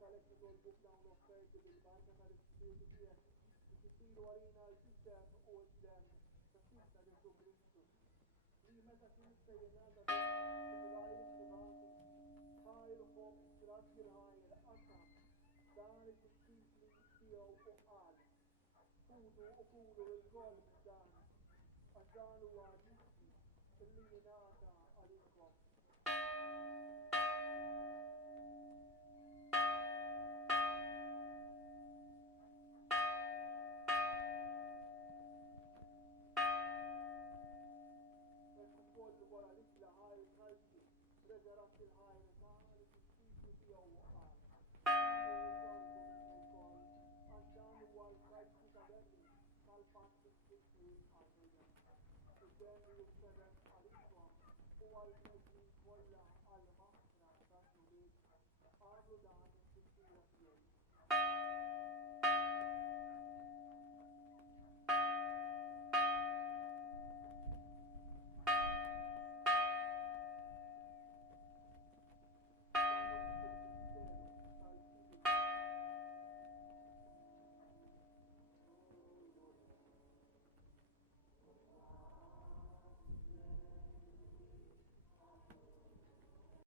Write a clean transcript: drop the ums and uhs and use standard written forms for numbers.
tal-ek nitolbuk dawn l-offerti bil-barka tal-Ispiritu tiegħek biex isiru għalina l-ġisem u d-dem ta' Sidna Ġesu Kristu. Li meta kien jingħata bil-għajn tibati ħajruhom grazzi l-ħajr qasam dan id-disċipli tiegħu u qal ħudu u kulu l-koll minn dan għax dan huwa ġismi illi jingħata għalikom. Wara l-isla ħajr kalki, reżerat il-ħajr tagħna li t-disċipli tiegħu u qal. Għax dan huwa l-kalki ta' Berli tal-patt il-Kristu għal-Mejda. Id-dem li jinfedek għalikom u għal-Kristu